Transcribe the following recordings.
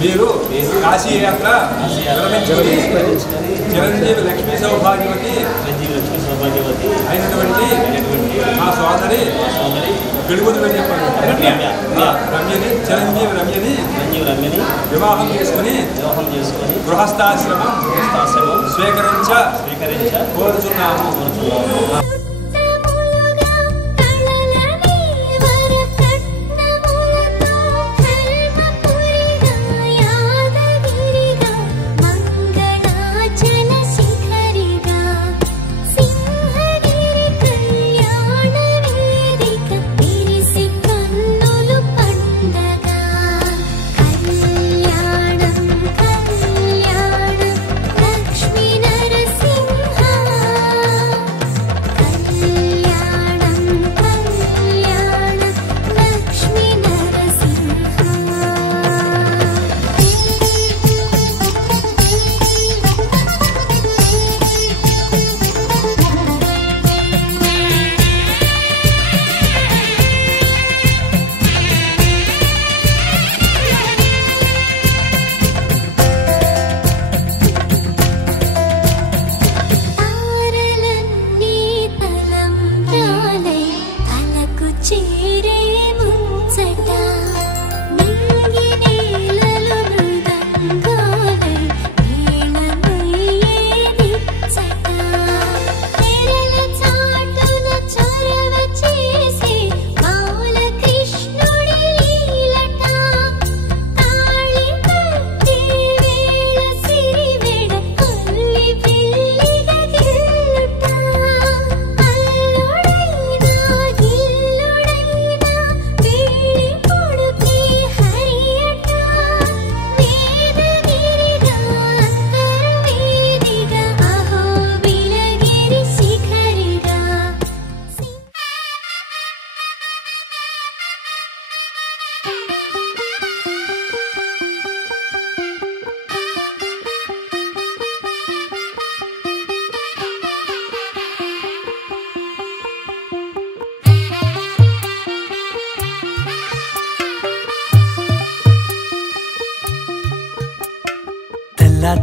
మీరు కాశీ యాత్ర చిరంజీవి లక్ష్మీ సౌభాగ్యవతి అయినటువంటి మా సోదరి గడుగుడు రమ్యని చిరంజీవి రమ్యని వివాహం చేసుకుని గృహస్థాశ్రమం స్వీకరించ కోరుచున్నాము.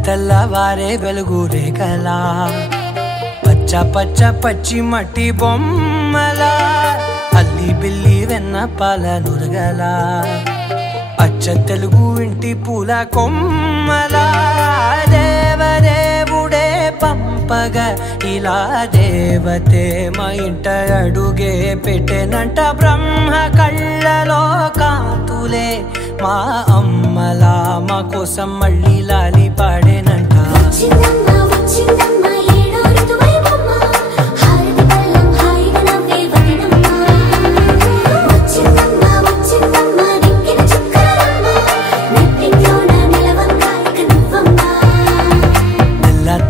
తెల్లవారే వెలుగు రేఖలా పచ్చ పచ్చ పచ్చి మట్టి బొమ్మలా అల్లి బిల్లి వెన్న పాల నురగలా అచ్చ తెలుగు ఇంటి పూల కొమ్మలా దేవదేవుడే పంపగా ఇలా దేవతే మా ఇంట అడుగే పెట్టెనంట బ్రహ్మ కళ్ళలో కాంతులే మా అమ్మలా మా కోసం మళ్ళీ లాలి పాడేనంట.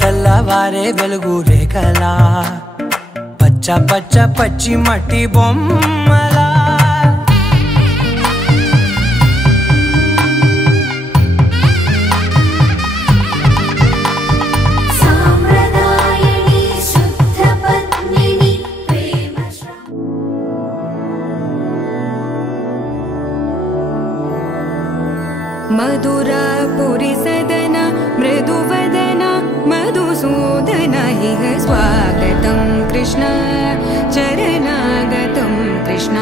తెల్లవారే వెలుగు రేఖలా పచ్చ పచ్చ పచ్చి మట్టి బొమ్మలా मधुरापुरी सदन मृदुवदन मधुसूदन इह स्वागतं कृष्ण चरणागतं कृष्ण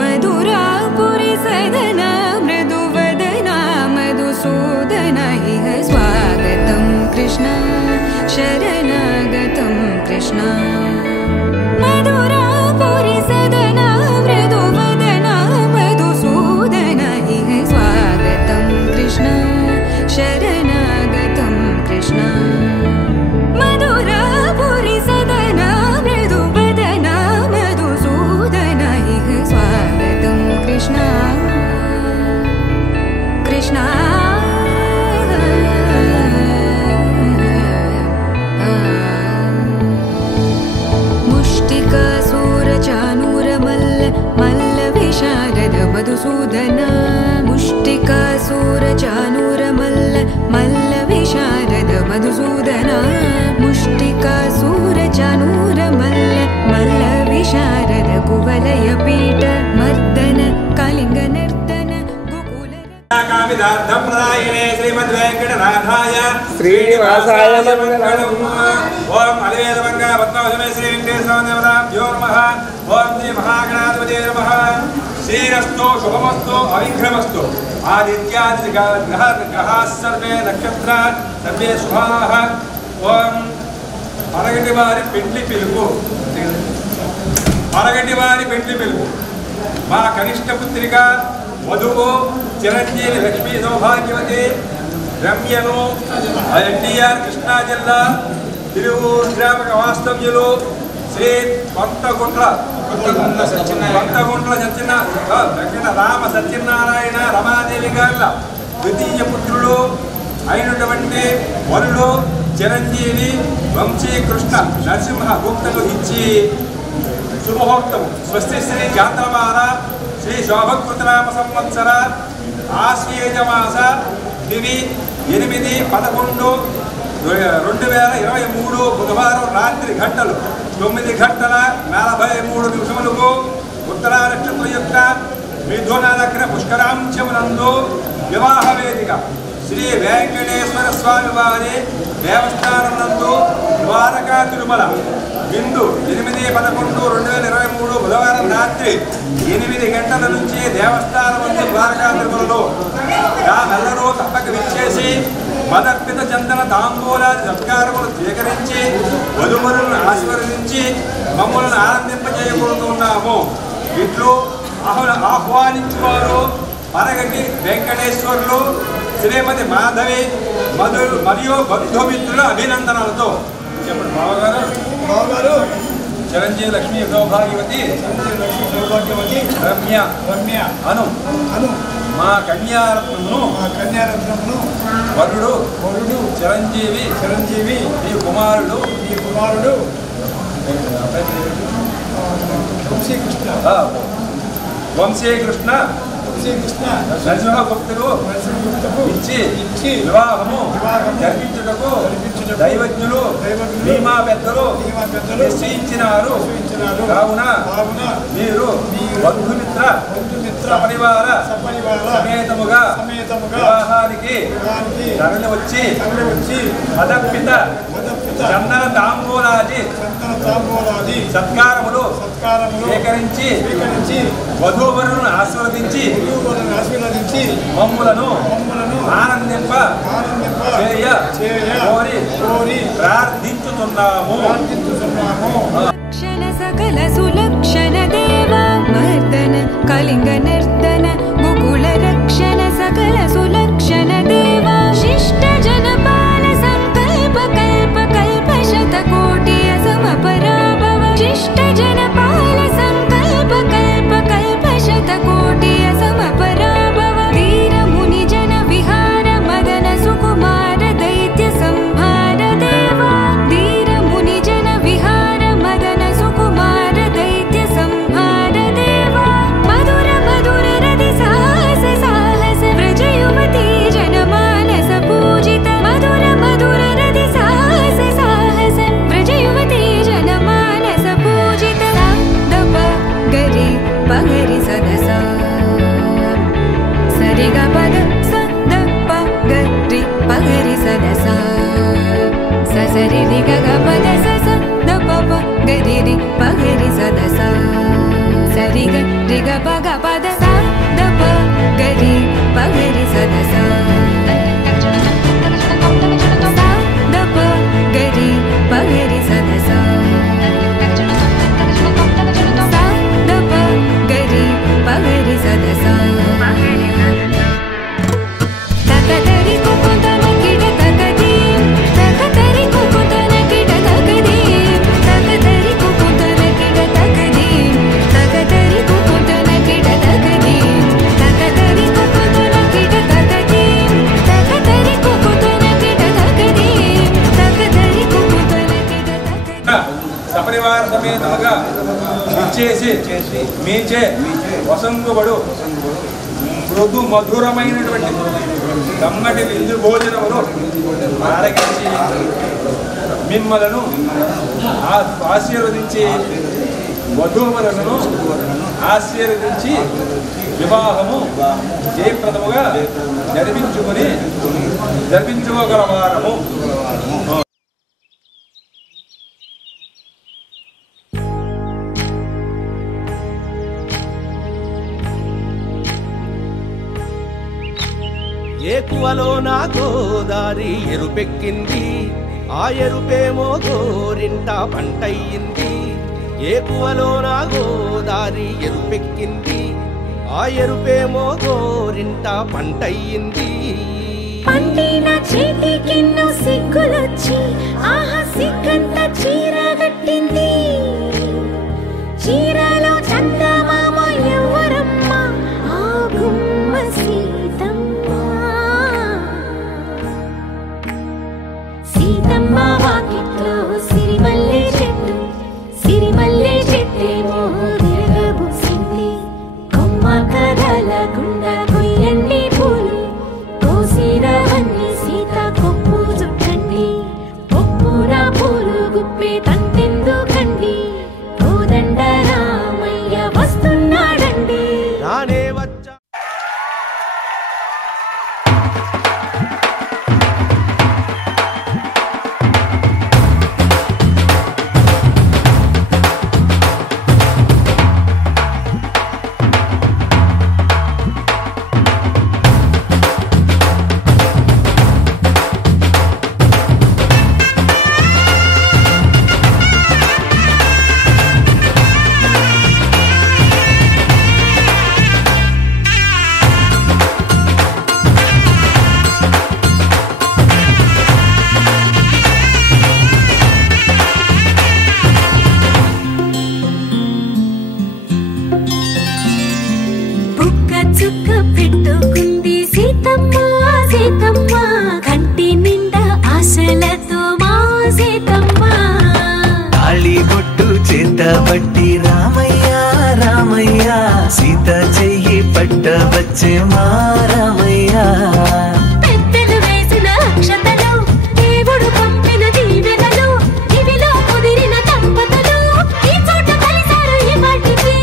मधुरापुरी सदन मृदुवदन मधुसूदन इह स्वागतं कृष्ण शरणागतं कृष्ण मधुरापुरी सदन मृदुवदन मधुसूदन इह स्वागतं कृष्ण शरणागतं कृष्ण मधुरापुरी सदन मृदुवदन मधुसूदन इह स्वागतं कृष्ण कृष्ण मुष्टिकासूरचानूरमल्ल मल्लविशारद मधुसूदन मुष्टिकासूरचानूरमल्ल मल्लविशारद मधुसूदन मुष्टिकासूरचानूरमल्ल मल्लविशारद कुवलयपीठ मर्दन कलिङ्गनर्दन कामिदार्थप्रदायिने श्रीमद्वेङ्कटनाथाय श्रीनिवासाय मंगलम्। ओम अलिवेदमङ्गल पद्मावसमे श्री वेङ्कटेश्वरदेवताभ्यो नमः। ओम श्री महागणाधिपतये नमः। श्रीरस्तु शुभमस्तु अविघ्नमस्तु। आदित्यादिग्रहाः सर्वे नक्षत्राः सर्वे शुभाः। ओम अरगटिवारि पेण्डि पिलुपु अरगटिवारि पेण्डि पिलुपु మా కనిష్ట పుత్రిక వధువు చిరంజీవి లక్ష్మీ సౌభాగ్యవతి రమ్యను ఎన్టీఆర్ కృష్ణా జిల్లా తిరువూరు గ్రామక వాస్తవ్యులు శ్రీ కొంతగుంట్ల రామ సత్యనారాయణ రమాదేవి గారుల ద్వితీయ పుత్రుడు అయినటువంటి వరుడు చిరంజీవి వంశీకృష్ణ నరసింహ గుప్తకు ఇచ్చి శుభముహూర్తం స్వస్తి శ్రీ జాతరమాన శ్రీ శోభకృతనామ సంవత్సర ఆశ్వీజమాస తిథి 8/11/2023 బుధవారం రాత్రి గంటలు 9:43 ఉత్తరా నక్షత్రం యొక్క మిథున లగ్న పుష్కరాంశమునందు వివాహ వేదిక శ్రీ వెంకటేశ్వర స్వామి వారి దేవస్థానం నందు ద్వారకా తిరుమల బిందు 8/11/2023 బుధవారం రాత్రి 8 గంటల నుంచి దేవస్థానం నుంచి ద్వారకా తిరుమలలో నల్లరూ తప్పక విచ్చేసి మదర్పిత చందన తాంబూలాది సత్కారములు స్వీకరించి వధువరులను ఆశీర్వదించి మమ్మల్ని ఆనందింపజేయబోతున్నాము. ఇట్లు ఆహ్వానించువారు పరగటి వెంకటేశ్వర్లు శ్రీమతి మాధవి మరియు బంధుమిత్రుల అభినందనలతో. చెప్పండి బావగారు. చిరంజీవి లక్ష్మీ సౌభాగ్యవతి రమ్య అను మా కన్యారత్నమును వరుడు చిరంజీవి ఈ కుమారుడు వంశీకృష్ణ నరసింహగుప్తుడు ఇచ్చి వివాహము జరిపించుటకు దైవజ్ఞులు భీమా పెద్దలు నిశ్చయించినారు. కావున మీరు బంధుమిత్ర సపరివార సమేతముగా వివాహానికి తరలి వచ్చి మదర్పిత చందన తాంబూలాది సత్కారములు స్వీకరించి వధూవరులను ఆశీర్వదించి మమ్ములను ఆనందింప కోరి ప్రార్థించుతున్నాము. సకల సులక్షణ దేవా మర్దన కళింగ నర్దన గోకుల రక్షణ సకల సులక్షణ దేవా శిష్ట జనపాల సంకల్ప కల్ప కల్ప శతకోటి అసమపరాభవ శిష్ట జనపాల సంకల్ప కల్ప కల్ప శతకోటి అసమపరాభవ వీర ముని జన విహార మదన సుకుమార దైత్య సంహార దేవా వీర ముని జన విహార మదన సుకుమార దైత్య సంహార దేవా మధుర మధుర రతి సాహస సాహస వ్రజ యువతి జనమానస పూజిత మధుర మధుర రతి సాహస సాహస వ్రజ యువతి జనమానస పూజిత దప గరి పగరి సదస సరిగ పద సదప గరి పగరి సదస ససరి రి గగ పద సస దప గరి రి పగరి సదస సరి గ రి గ పగ పద స దప గరి పగరి సదస దప గరి పగరి సదస దప గరి పగరి సదస తకదరి కుకుతన కిడ తకది తకదరి కుకుతన కిడ తకది తకదరి కుకుతన కిడ తకది తకదరి కుకుతన కిడ తకది తకదరి కుకుతన కిడ తకది తకదరి కుకుతన కిడ తకది తకదరి కుకుతన కిడ తకది సపరివార సమేతముగా ఇచ్చేసి మీచే వసంగుబడు మృదు మధురమైనటువంటి కమ్మటి విందు భోజనమును ఆరగించి మిమ్మలను ఆశీర్వదించి వధూవరులను ఆశీర్వదించి వివాహము జయప్రదముగా జరిపించుకోగలవారము. ఏకువలో నా గోదారి ఎరుపెక్కింది, ఆ ఎరుపేమో గోరింట పంటయ్యింది. ఏకువలో నా గోదారి ఎరుపెక్కింది, ఆ ఎరుపేమో గోరింట పంటయ్యింది. పండిన చేతికెన్నో సిగ్గులొచ్చి ఆహా సిగ్గంత చీర కట్టింది. చీరలో చందమామ ఎవరమ్మ, ఆ గుమ్మ సీతమ్మ. సీతమ్మ వాకిట్లో సిరిమల్లె చెట్టు, సిరిమల్లె చెట్టేమో విరగబూసింది. కొమ్మ కదలకుండా కొయ్యండి పూలు, కోసిరవన్నీ సీత కొప్పు చుట్టండి. కొప్పున పూలు గుప్పే తంతెందుకండి, కోదండ రామయ్య వస్తున్నాడండి. రానే వచ్చా చుక్క పెట్టుకుంది సీతమ్మ, సీతమ్మ కంటి నిండా ఆశలతో మా సీతమ్మ. తాళి బొట్టు చేత పట్టి రామయ్య రామయ్య, సీత చెయ్యి పట్ట వచ్చే మా రామయ్య. పెద్దలు వేసిన అక్షతలు, దేవుడు పంపిన దీవెనలు, ఇవిలో కుదిరిన దంపతులు ఈ చోట కలిసారు ఈ వాటికి.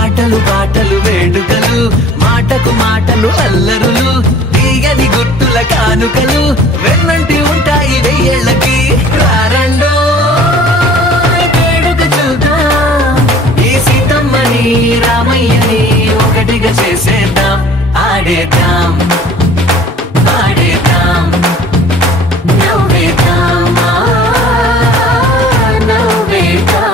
ఆటలు పాటలు వేడుకలు, మాటకు మాటలు అల్లరులు, తీయని గుర్తుల కానుకలు వెన్నంటి ఉంటాయి వెయ్యేళ్ళకి. రారండో వేడుక చూద్దాం, ఈ సీతమ్మని రామయ్యని ఒకటిగా చేసేద్దాం. ఆడేద్దాం ఆడేద్దాం నవ్వేద్దాం నవ్వేద్దాం.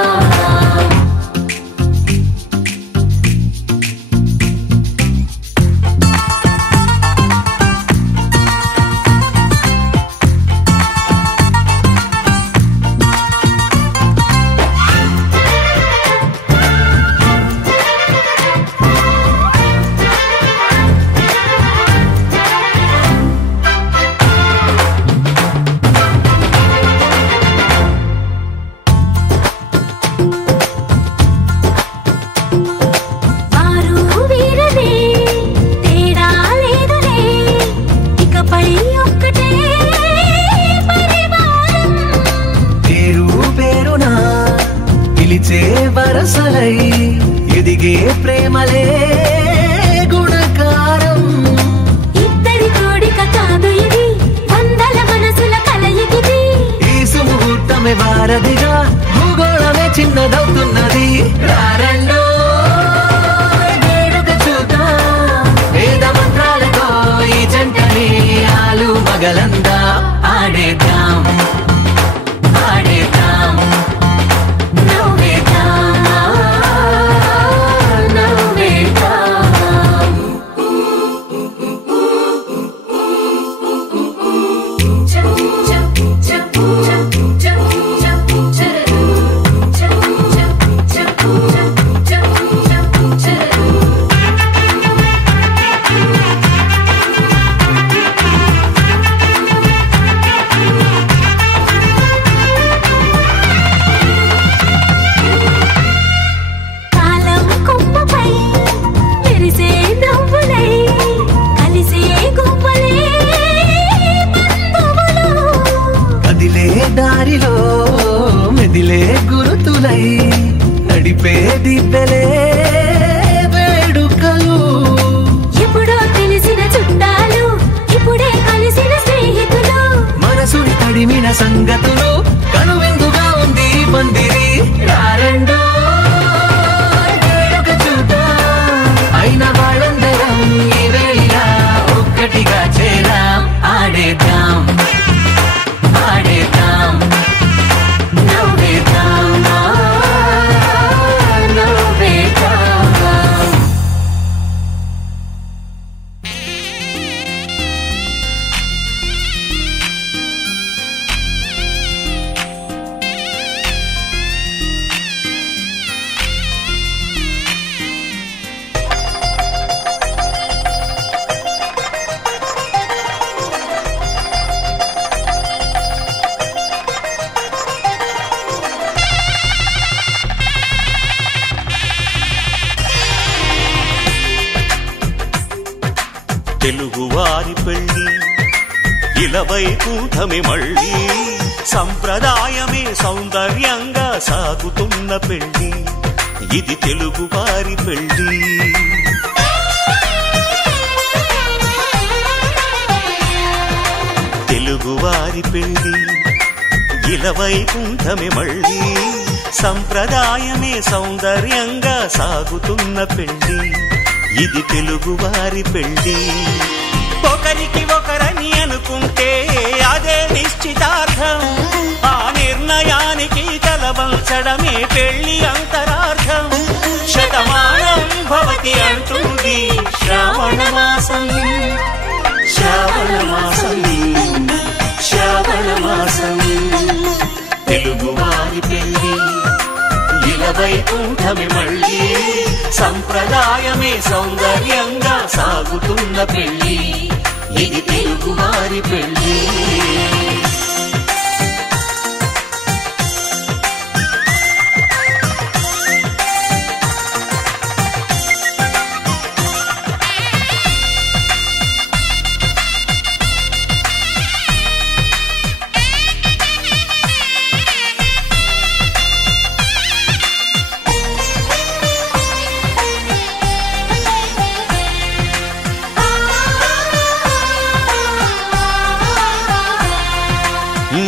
తెలుగువారి పెళ్లి ఇలవైకుంఠమే మళ్ళీ సంప్రదాయమే సౌందర్యంగా సాగుతున్న పెళ్లి ఇది తెలుగువారి పెళ్లి తెలుగువారి పెళ్లి ఇలవైకుంఠమే మళ్ళీ సంప్రదాయమే సౌందర్యంగా సాగుతున్న పెళ్లి ఇది తెలుగువారి పెళ్లి ఒకరికి ఒకరని అనుకుంటే అదే నిశ్చితార్థం ఆ నిర్ణయానికి తలవంచడమే పెళ్లి అంతరార్థం శతమానం భవతి అంటుంది శ్రావణ మాసం శ్రావణ మాసం శ్రావణ మాసం తెలుగువారి పెళ్లి ఇలవైకుంఠమే మళ్ళీ సంప్రదాయమే సౌందర్యంగా సాగుతున్న పెళ్లి ఇది తెలుగువారి పెళ్లి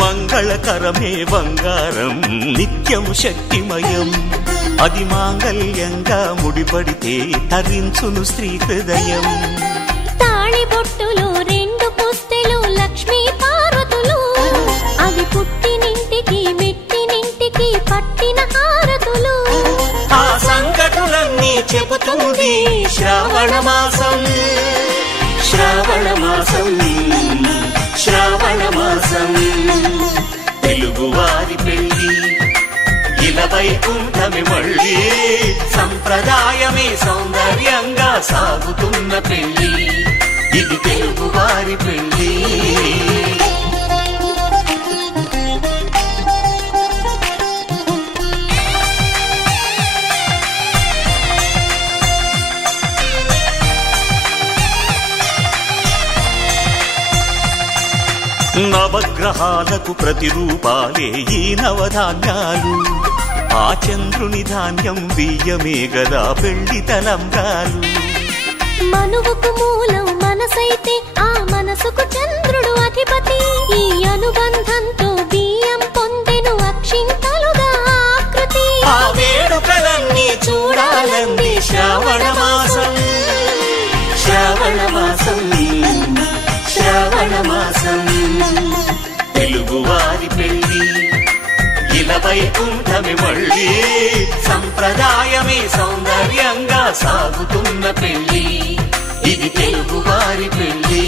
మంగళకరమే బంగారం నిత్యం శక్తిమయం అది మాంగళ్యంగా ముడిపడితే తరించును స్త్రీ హృదయం తాళిబొట్టులో రెండు పుస్తెలు లక్ష్మీ పార్వతులు అవి పుట్టినింటికి మెట్టినింటికి పట్టిన హారతులు ఆ సంగతులన్నీ చెబుతుంది శ్రావణ మాసం శ్రావణ మాసం శ్రావణ మాసం తెలుగువారి పెళ్లి ఇలవైకుంఠమే మళ్ళీ సంప్రదాయమే సౌందర్యంగా సాగుతున్న పెళ్లి ఇది తెలుగువారి పెళ్లి నవగ్రహాలకు ప్రతిరూపాలే ఈ నవధాన్యాలు ఆ చంద్రుని ధాన్యం బియ్యమే గదా పెళ్లి తలంబ్రాలు మనువుకు మూలం మనసైతే ఆ మనసుకు చంద్రుడు అధిపతి ఈ అనుబంధంతో బియ్యం పొందెను అక్షింతలుగా ఆకృతి ఆ వేడుకలన్నీ చూడాలంది శ్రావణ మాసం శ్రావణ మాసం శ్రావణ మాసం తెలుగువారి పెళ్లి ఇలవైకుంఠమే మళ్ళీ సంప్రదాయమే సౌందర్యంగా సాగుతున్న పెళ్లి ఇది తెలుగువారి పెళ్లి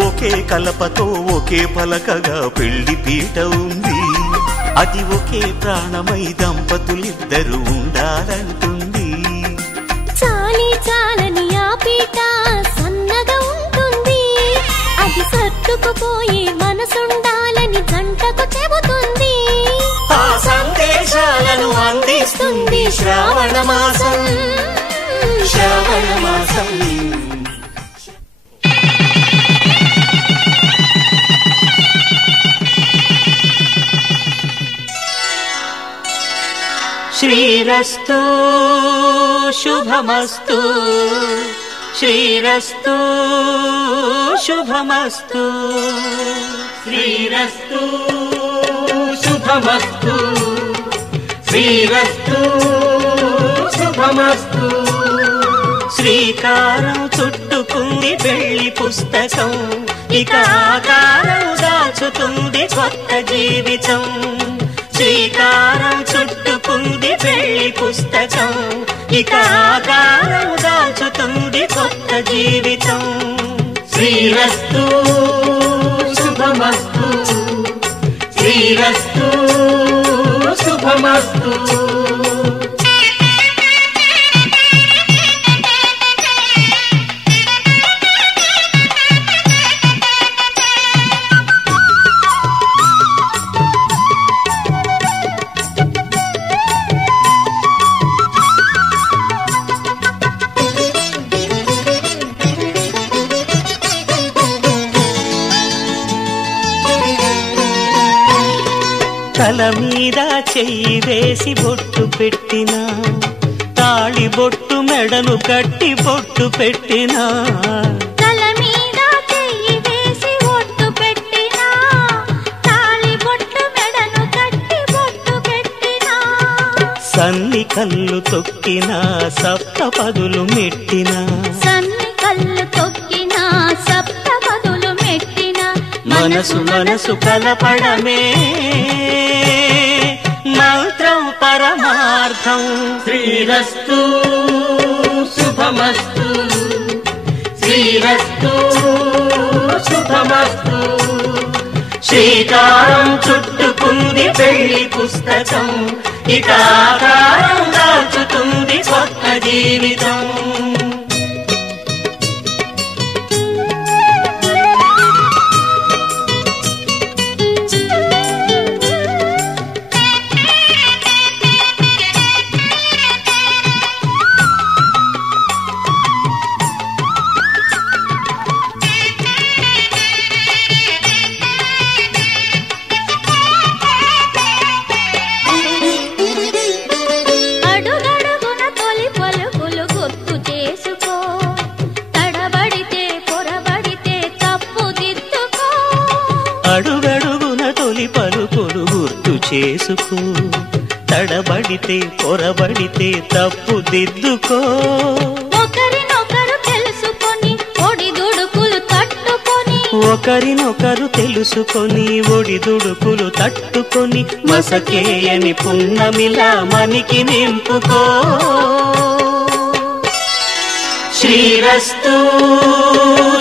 ఒకే కలపతో ఒకే పలకగా పెళ్లి పీట ఉంది అది ఒకే ప్రాణమై దంపతులిద్దరు ఉండాలంటుంది చాలి చాలని ఆ పీట సన్నగా ఉంటుంది అది సర్దుకుపోయే మనసుండాలని జంటకు చెబుతుంది ఆ సందేశాలను అందిస్తుంది శ్రావణ మాసం శ్రావణ మాసం శ్రీరస్తు శుభమస్తు శ్రీరస్తు శుభమస్తు శ్రీరస్తు శుభమస్తు శ్రీరస్తు శుభమస్తు శ్రీకారం చుట్టుకుంది పెళ్లి పుస్తకం ఇక ఆకారం దాచుతుంది కొత్త జీవితం శ్రీకారం చుట్టుకుంది పెళ్లి పుస్తకం ఇక ఆకారం దాచుతుంది కొత్త జీవితం శ్రీరస్తు శుభమస్తు శ్రీరస్తు శుభమస్తు. తల మీద చెయ్యి వేసి బొట్టు పెట్టినా, తాళి బొట్టు మెడను కట్టి బొట్టు పెట్టినా, తల మీద చెయ్యి వేసి బొట్టు పెట్టినా, తాళి బొట్టు మెడను కట్టి బొట్టు పెట్టినా, సన్ని కళ్ళు తొక్కినా సప్త పదులు మెట్టినా, సన్ని కళ్ళు తొక్కినా సప్త పదులు మెట్టినా, మనసు మనసు కలపడమే మంత్రం పరమార్థం. శ్రీరస్తు శుభమస్తు, శ్రీరస్తు శుభమస్తు. శ్రీకారం చుట్టుకుంది పెళ్లి పుస్తకం, ఇక ఆకారం దాచుతుంది కొత్త జీవితం. అడుగడుగున తొలి పలుకులు గుర్తు చేసుకో, తడబడితే పొరబడితే తప్పు దిద్దుకో. ఒకరినొకరు తెలుసుకొని ఒడిదుడుకులు తట్టుకొని, ఒకరినొకరు తెలుసుకొని ఒడిదుడుకులు తట్టుకొని, మసకేయని పున్నమిలా మనికి నింపుకో. శ్రీరస్తు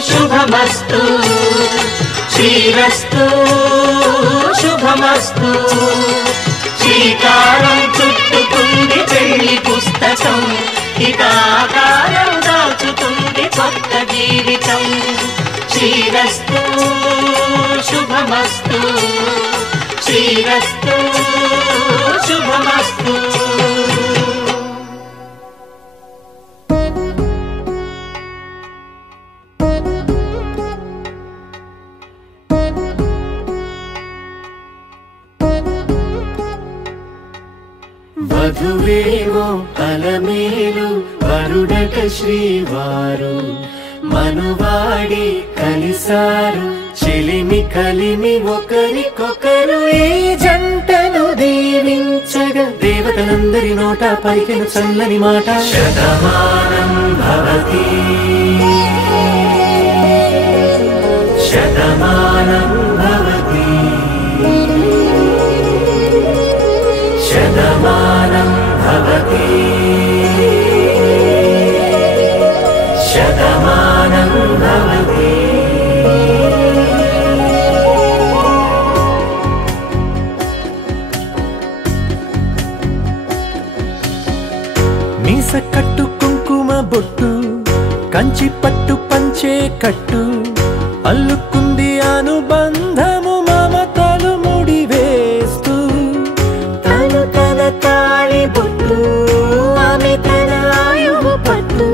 శుభమస్తు, శ్రీరస్తు శుభమస్తు. శ్రీకారం చుట్టుకుంది పెళ్లి పుస్తకం, ఇక ఆకారం దాచుతుంది కొత్త జీవితం. శ్రీరస్తు శుభమస్తు, శ్రీరస్తు శుభమస్తు. వధువేమో అలమేలు వరుడట శ్రీవారు, మనువాడి కలిసారు చెలిమి కలిమి ఒకరికొకరు. ఈ జంటను దీవించగా దేవతలందరి నోట పలికిన చల్లని మాట, శతమానం భవతి శతమానం భవతి శతమానం భవతి శతమానం భవతి. మీస కట్టు కుంకుమ బొట్టు, కంచి పట్టు పంచే కట్టు, అల్లుకుంది అనుబంధము మమతలు ముడివేస్తూ. తను తన తాళి బొట్టు, ఆమె తన ఆయువు పట్టు,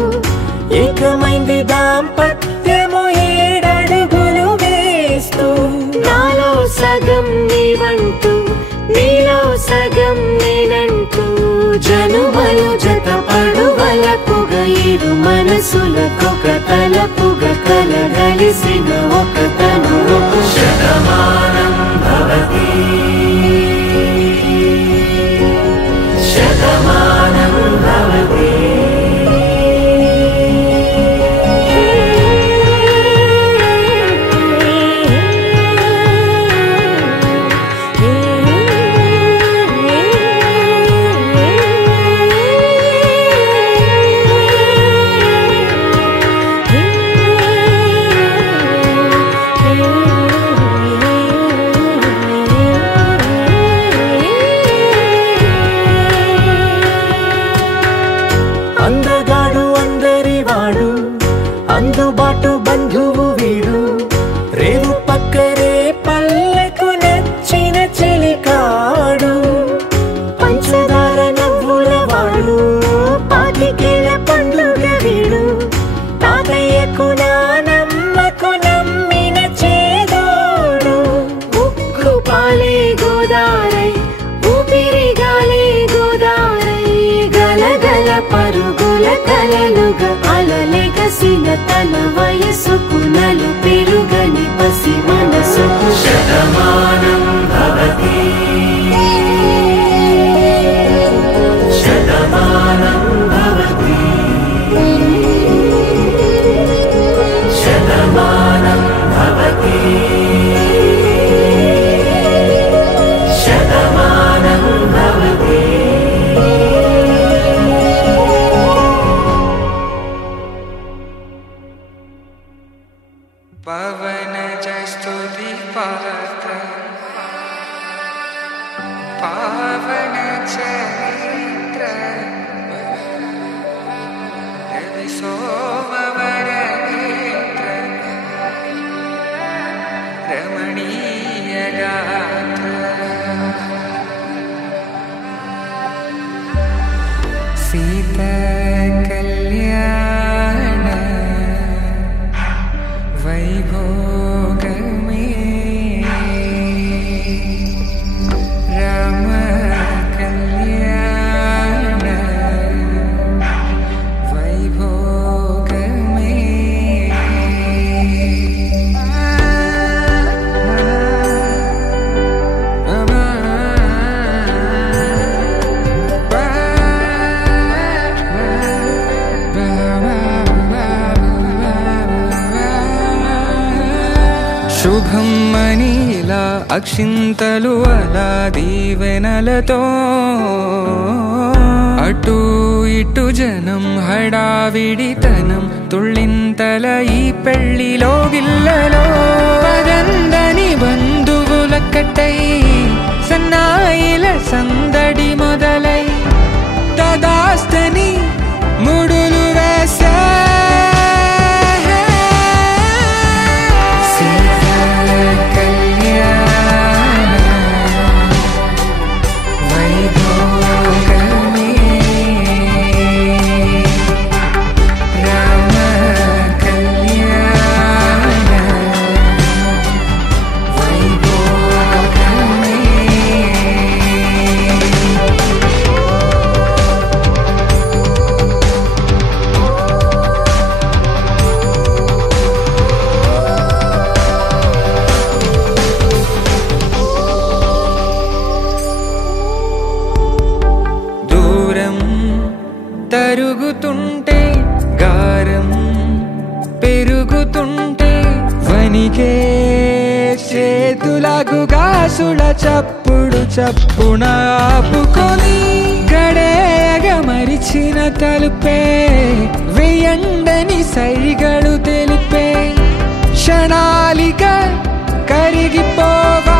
ఏకమైంది దాంపత్యము ఏడడుగులు వేస్తూ. నాలో సగం నీవంటూ, నీలో సగం నేనంటూ, జనుమలు జత పడువలపుగ ఇరు మనసులకొక తలపుగ కలగలిసిన ఒక తను ఒక. శతమానం భవతి శతమానం భవతి. కలలుగా అలలెగసిన తన వయసుకు నలు పెరుగని పసి మనసుకు శతమానం భవతి శతమానం భవతి శతమానం భవతి శతమానం భవతి. పవనజ స్తుతి పాత్ర పావన చరిత్ర రవి సోమవర నేత్ర రమణీయ గాత్ర సీత కళ్యాణ వైభోగమే రామ కళ్యాణ వైభోగమే. శుభం మనీలా అక్షింతలు అలా దీవెనలతో అటు ఇటు జనం హడావిడితనం తుళ్ళింతల ఈ పెళ్లిలో గిల్లలో పదందని బంధువులక్కటై సన్నాయిల సందడి మొదలై తదాస్తని ముడులు వేసే తరుగుతుంటే గారం పెరుగుతుంటే వనికే చేతులకు గాసుల చప్పుడు చప్పున ఆపుకొని గడేగ మరిచిన తలుపే వెయ్యండని సైగలు తెలిపే క్షణాలిక కరిగిపోవా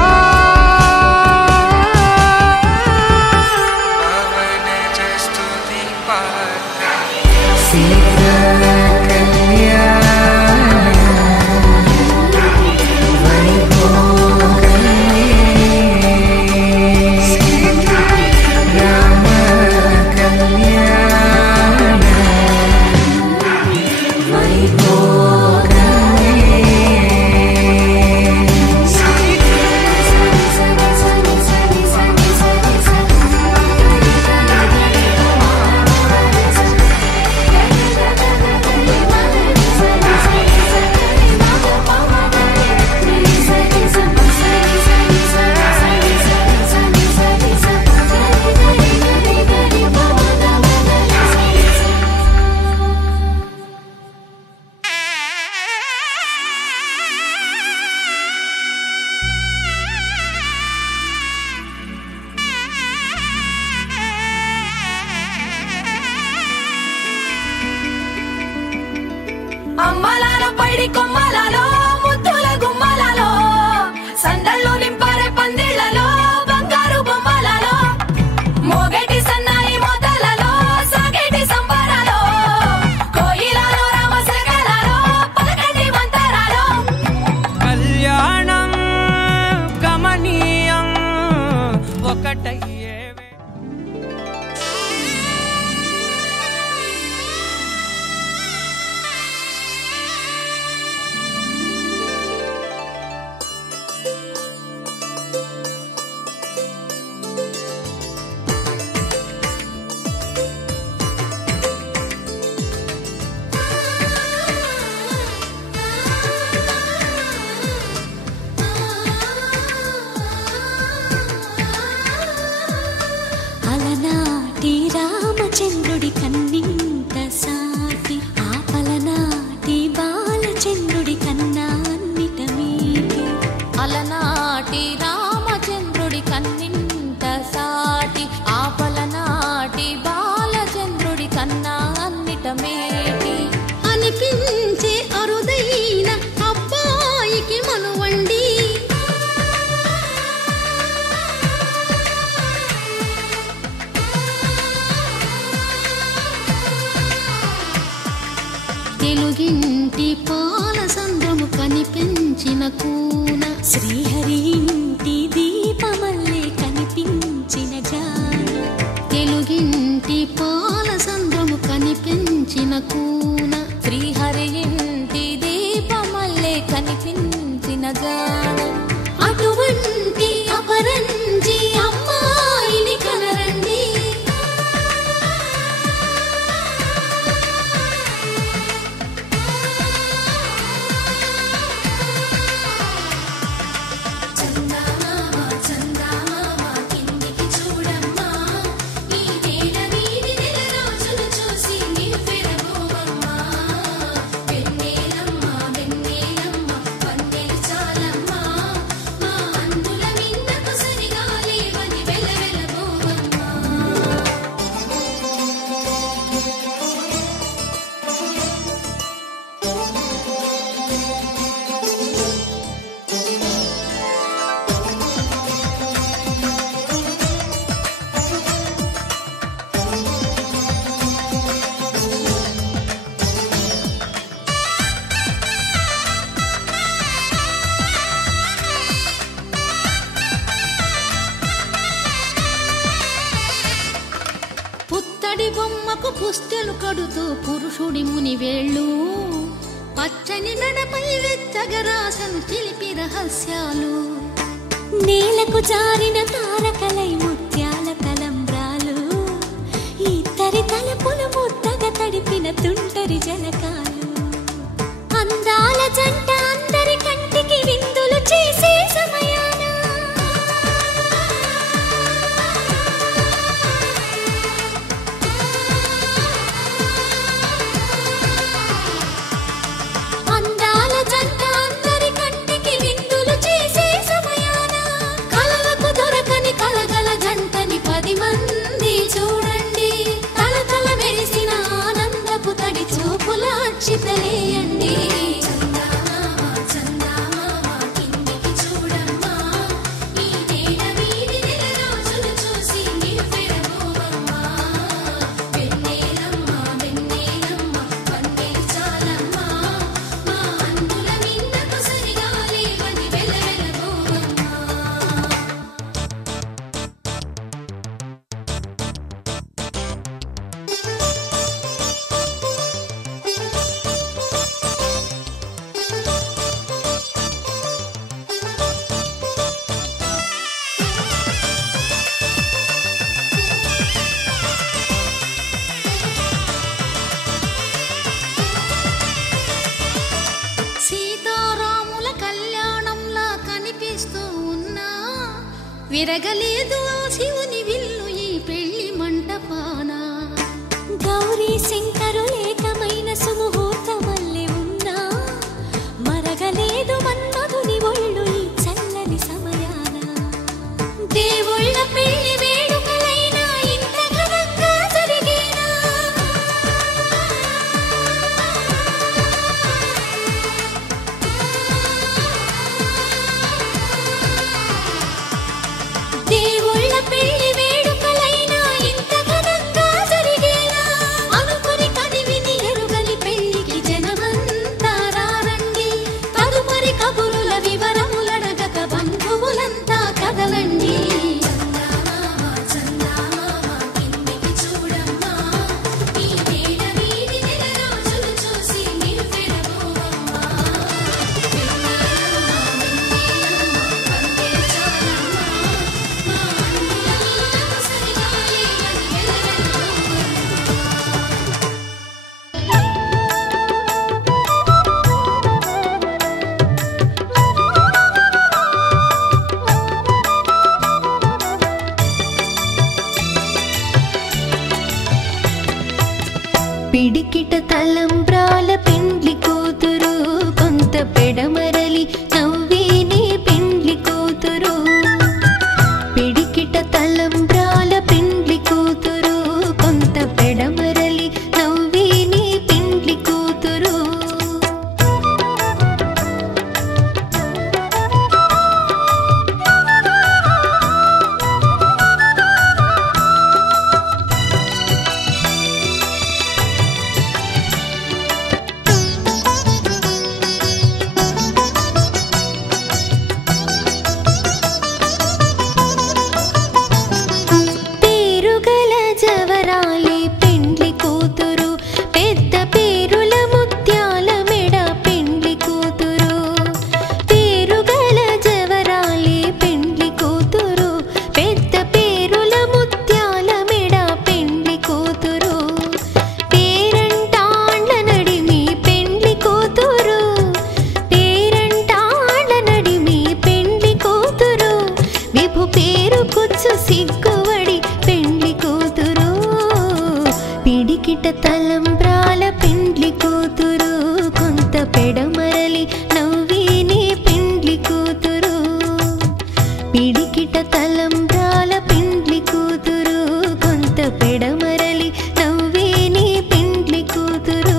పువ్వులకు పుస్తెలు కడుతూ పురుషుడి ముని వేళ్ళు పచ్చని మెడపై వెచ్చగరాసను చిలిపి రహస్యాలు నేలకు జారిన తారకలై ముత్యాల తలంబ్రాలు ఇద్దరి తలపులు ముద్దగా తడిపిన తుంటరి జలకాలు అందాల జంట అందరి కంటికి విందులు చేసే సమయాన అందాల జంట అందరి కంటికి విందులు చేసే సమయాన కలలకు దొరకని కలగల జంటని 10 మంది చూడండి తలతల మెరిసిన ఆనందపు తడి చూపుల అక్షితలేయండి సీతారాముల కళ్యాణంలా కనిపిస్తూ ఉన్నా విరగలేదు శివుని విల్లు ఈ పెళ్లి మంటపాన గౌరీ శంకరులేకమైన సుముహూర్తమల్లె ఉన్నా మరగలేదు మన్మధుని ఒళ్ళు ఈ చల్లని సమయాన దేవుళ్ళ పెళ్లి వేడుకలైనా ఇంత ఘనంగా జరిగేనా దేవుళ్ళ పెళ్లి వేడుకలైనా ఇంత ఘనంగా జరిగేలా అనుకుని కనివిని ఎరుగని పెళ్లికి జనమంతా రారండి తదుపరి కబురుల వివరములడగక బంధువులంతా కదలండి పిడికిట తలంబ్రాల పెండ్లి కూతురు కొంత పెడమరలి నవ్వేనే పెండ్లి కూతురు పిడికిట తలంబ్రాల పెండ్లి కూతురు కొంత పెడమరలి నవ్వేనే పెండ్లి కూతురు పేరుగల జవరాలే పెండ్లి కూతురు పెద్ద పేరుల ముత్యాల మెడ పెండ్లి కూతురు పేరుగల జవరాలే పెండ్లి కూతురు పెద్ద పేరుల ముత్యాల మెడ పెండ్లి కూతురు పేరంటాండ్ల నడిమి పెండ్లి కూతురు పేరంటాండ్ల నడిమి పెండ్లి కూతురు విభు పేరు కుచ్చు సిగ్గువడి పెండ్లి కూతురు పిడికిట తలంబ్రాల పెండ్లి కూతురు కొంత పెడమరలి నవ్వేనే పెండ్లి కూతురు పిడికిట తలంబ్రాల పెండ్లి కూతురు కొంత పెడమరలి నవ్వేనే పెండ్లి కూతురు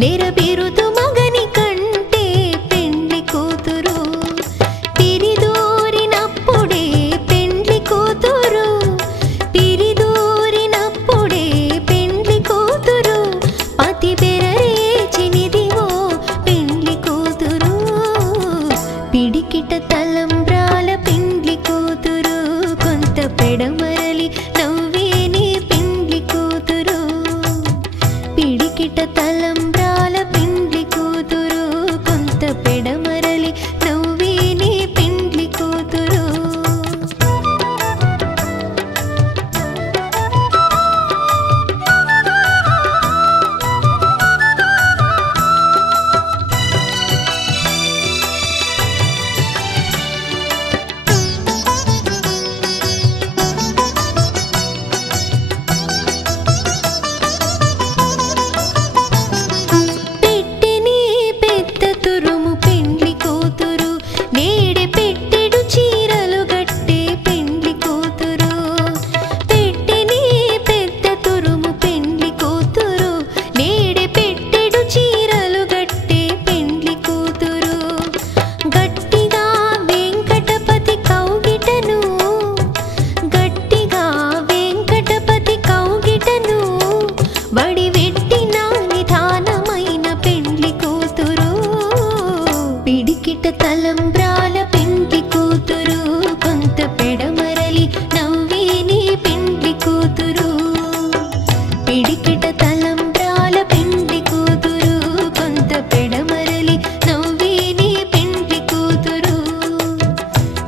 నెరబిరుదు మగని కంటే పెండ్లి కూతురు పిరిదూరినప్పుడే పెండ్లి కూతురు పిరిదూరినప్పుడే పెండ్లి కూతురు పతి బెరరేచినిదివో పెండ్లి కూతురు పిడికిట తలంబ్రాల పెండ్లి కూతురు కొంత పెడమరలి నవ్వేని పెండ్లి కూతురు పిడికిట తలంబ్రాల పెండ్లి కూతురు కొంత పెడమరలి నవ్వేని పెండ్లి కూతురు పెట్టెని పెద్ద తురుము పెండ్లి కూతురు నేడే పెట్టెడు చీరలు గట్టే పెండ్లి కూతురు పెట్టెని పెద్ద తురుము పెండ్లి కూతురు నేడే పెట్టెడు చీరలు గట్టే పెండ్లి కూతురు గట్టిగా వెంకటపతి కౌగిటను గట్టిగా వెంకటపతి కౌగిటను వడివెట్టిన నిధానమైన పెండ్లి కూతురు పిడికిట తలంబ్రాల పెండ్లి కూతురు కొంత పెడమరలి నవ్వేని పెండ్లి కూతురు పిడికిట తలంబ్రాల పెండ్లి కూతురు కొంత పెడమరలి నవ్వేని పెండ్లి కూతురు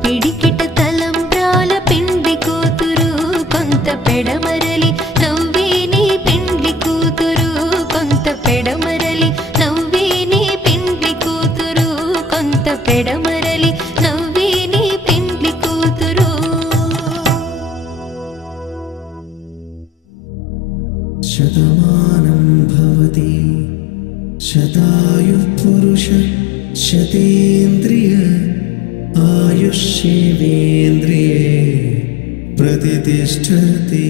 పిడికిట తలంబ్రాల పెండ్లి కూతురు కొంత పెడమరలి నవ్వేని పెండ్లి కూతురు కొంత పెడమరలి నవ్వేని పెండ్లి కూతురు కొంత పెడమరలి నవ్వేని పెండ్లి కూతురు శతమానం భవతి శతాయుః పురుష శతేంద్రియ ఆయుష్యేవేంద్రియే ప్రతిష్ఠతి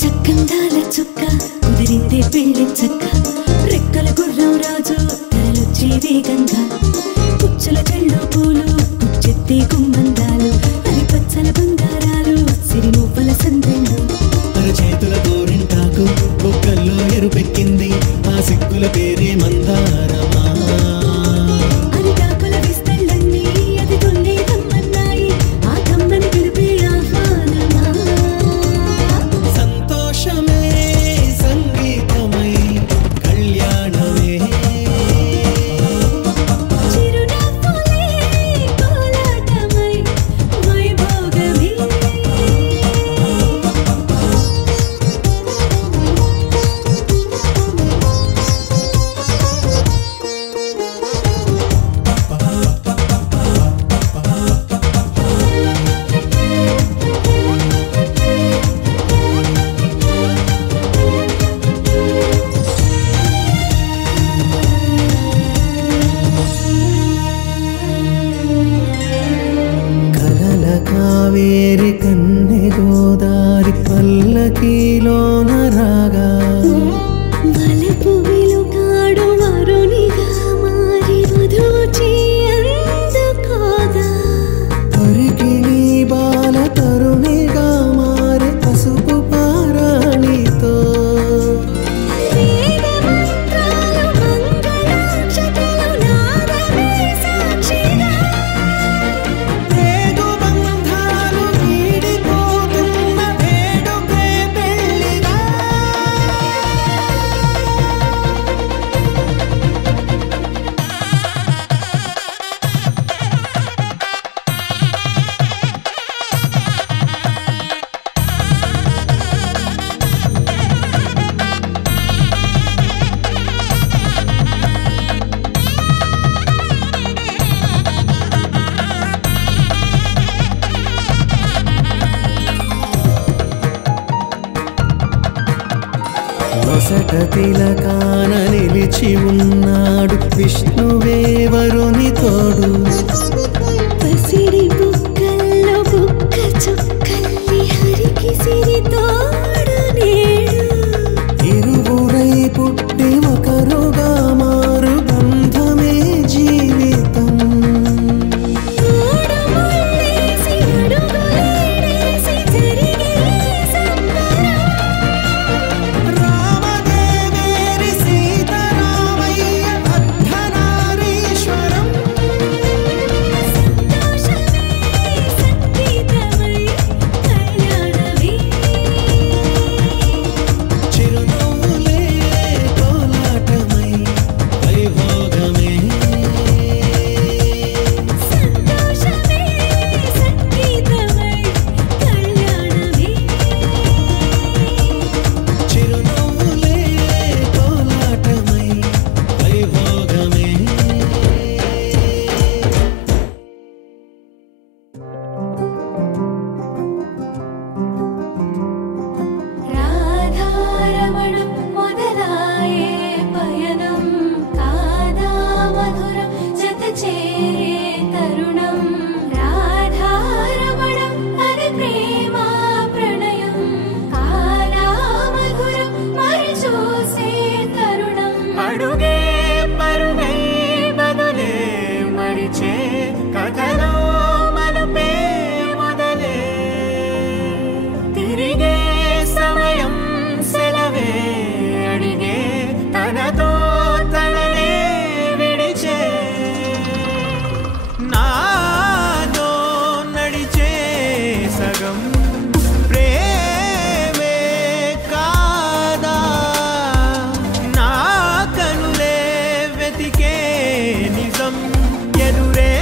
చక్కందాల చుక్క కుదిరిందే పెళ్లి చక్క రెక్కల గుర్రం రాజు తరలొచ్చే వేగంగా పుచ్చల చెళ్ళు పూలు పుచ్చెత్తే గుమ్మందాలు అరిపచ్చల బంగారాలు సిరిమూపల సందెళ్ళు అరచేతుల గోరింటాకు బొక్కల్లో ఎరుపెక్కింది ఆ సిగ్గుల పేరే మందారమా అరిటాకుల విస్తళ్ళన్నీ అది కొన్నే కమ్మన్నాయి ఆ కమ్మని పిలిపే ఆహ్వానమా సంతోషమే సంగీతమై కళ్యాణమే చిరునవ్వులే కోలాటమై వైభోగమే వటతిలకాన నిలిచి ఉన్నాడు విష్ణువే వరుని తోడు. పసిడి బుక్కల్లో బుక్క చుక్కల్లి హరికి సిరి తోడు నేడు. ఇరువురై పుట్టి ఒకరుగా మారు బంధమే జీవితం. మూడు ముళ్ళేసి అడుగులేసి జరిగే సంబరం. రామదేవేరి సీతారామయ్య అర్ధనారీశ్వరం. సంతోషమే సంగీతమై కళ్యాణమే. చిరునవ్వులే కోలాటమై వైభోగమే. సంతోషమే సంగీతమై కళ్యాణమే. చిరునవ్వులే కోలాటమై వైభోగమే. రాధారమణం మొదలాయే పయనం కాదా మధురం జత చేరే తరుణం. రాధారమణం అది ప్రేమ ప్రణయం కాదా మధురం మరి చూసే తరుణం. అడుగే పరుగై బదులే మరిచే కథలో మలుపే మొదలే తిరిగే సమయం సెలవే అడిగే తనతో తననే విడిచే నాతో నడిచే సగం ప్రేమే కాదా నా కనులే వెతికే నిజం ఎదురే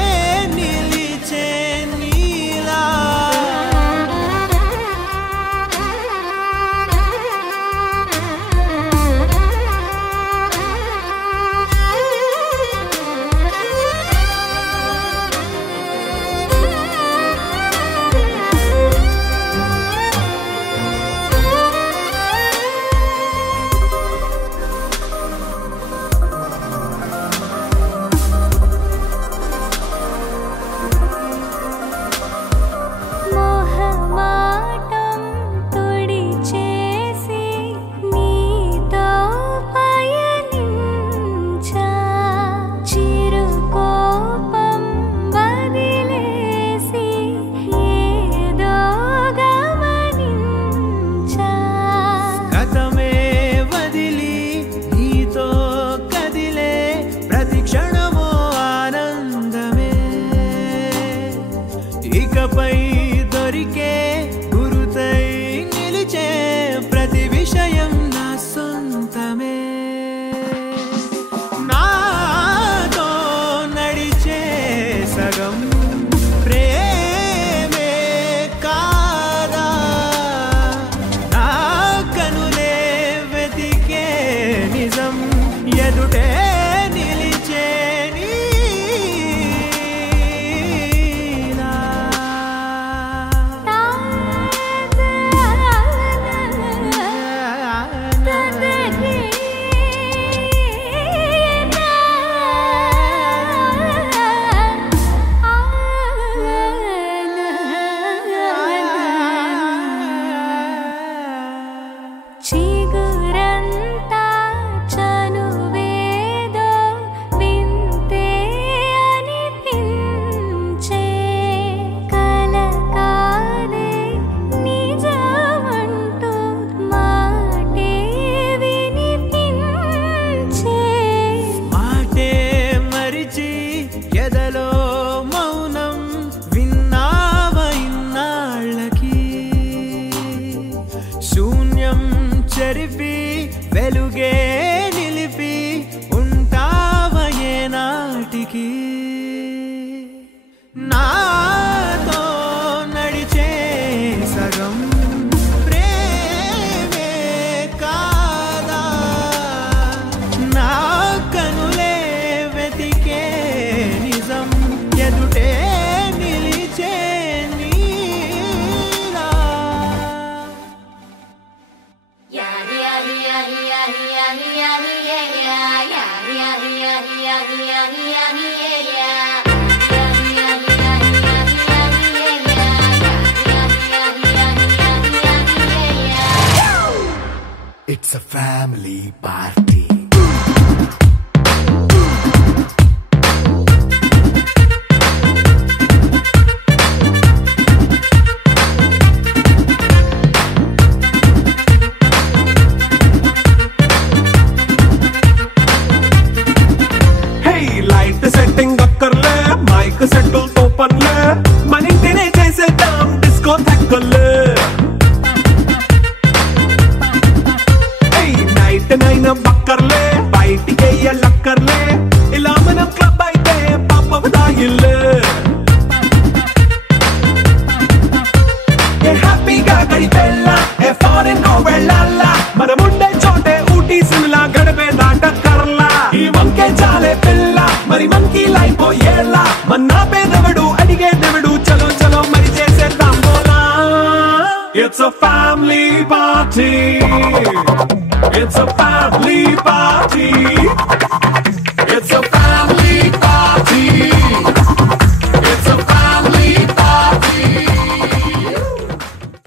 నిలిచే నీలా. మోహమాటం తుడిచేసి నీతో పయనించా. చిరుకోపం వదిలేసి ఏదో గమనించా. గతమే వదిలి నీతో కదిలే ప్రతి క్షణమో ఆనందమే ఇకపై దొరికే గురుతై నిలిచే ప్రతి విషయం నా సొంతమే. నాతో నడిచే సగం ప్రేమే కాదా నా కనులే వెతికే నిజం ఎదుటే నిలిచే నీలా. చిగురంతా చనువేదో It's a family party. Hey, light setting akkarle, mic settle to panle, manintine chesedam disco thakkale. నైన బక్కర్లే బయటికి లక్కర్లే ఇలా మనం క్లబ్ అయితే పాపదాయిల్లే హ్యాపీగా గడిపెళ్ళా ఏ ఫారెన్ నో వెళ్ళాలా మనముండే చోటే ఊటీ సిమ్లా గడిపే దాటక్కర్లా ఈ వంకే చాలే పిల్ల మరి మంకీ లైఫ్ ఏళ్ళ మన్నా పేదవడు అడిగేదెవడు చలో చలో మరి చేసేద్దాం బోలా It's a family party. It's a family party.